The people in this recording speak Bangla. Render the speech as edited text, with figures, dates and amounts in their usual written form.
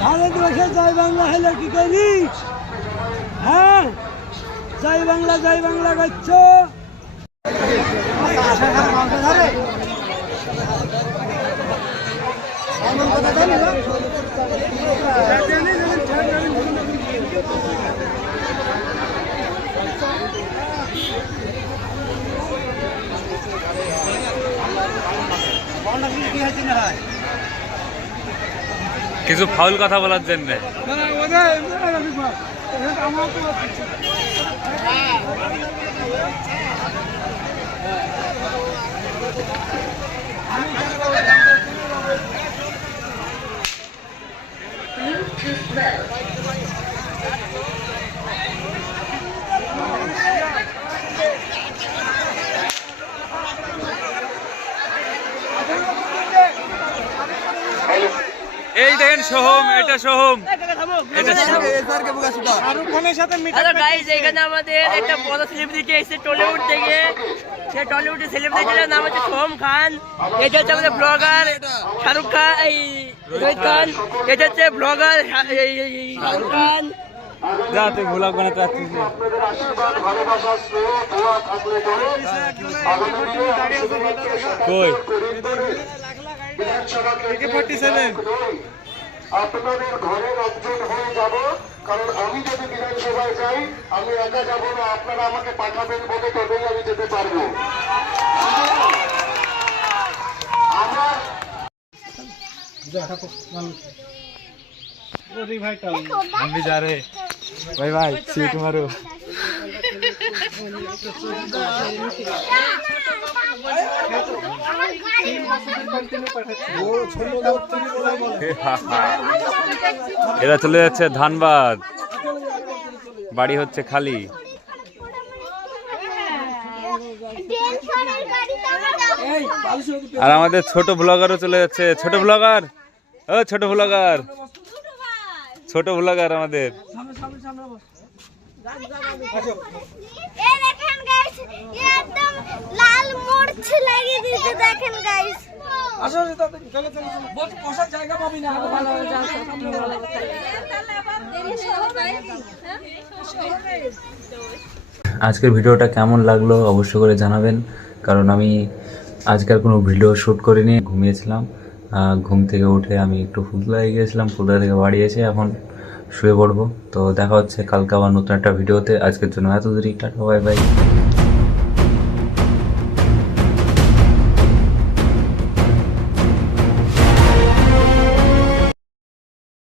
ভারতবর্ষে জয় বাংলা হলে কি করিস? হ্যাঁ, জয় বাংলা করছো। কিছু ফাউল কথা বলার জন্য এই দেখেন সোহম, এটা সোহম, এটা শাহরুখ খানের সাথে হ্যালো গাইস, এখানে আমাদের একটা বড় সেলিব্রিটি এসেছে টলিউড থেকে। সে টলিউডের সেলিব্রিটির নাম হচ্ছে সোহম খান। এটা হচ্ছে আমাদের ব্লগার শাহরুখ খান, এই রোহিত খান। এটা হচ্ছে ব্লগার শাহরুখ খান। যা তুই ভুলাক বানাতে পারছিস না। কই আপনাদের ঘরের একজন হয়ে যাব, কারণ আমি যদি বিধানসভায় যাই আমি একা যাব না, আপনারা আমাকে পাঠাবেন বলে তবেই আমি যেতে পারবো। আমি যা রে ভাই ভাই সিট মারো। এরা চলে যাচ্ছে ধানবাদ, বাড়ি হচ্ছে খালি। আর আমাদের ছোট ব্লগারও চলে যাচ্ছে। ছোট ব্লগার, ও ছোট ব্লগার, ছোট ব্লগার আমাদের। আজকের ভিডিওটা কেমন লাগলো অবশ্যই করে জানাবেন, কারণ আমি আজকের কোনো ভিডিও শ্যুট করিনি, ঘুমিয়েছিলাম। ঘুম থেকে উঠে আমি একটু ফুলতলায় গিয়েছিলাম, ফুলতলা থেকে বাড়ি এসে এখন শুয়ে পড়বো। তো দেখা হচ্ছে কালকে আবার নতুন একটা ভিডিওতে। আজকের জন্য এত দেরি, টাটা, বাই বাই।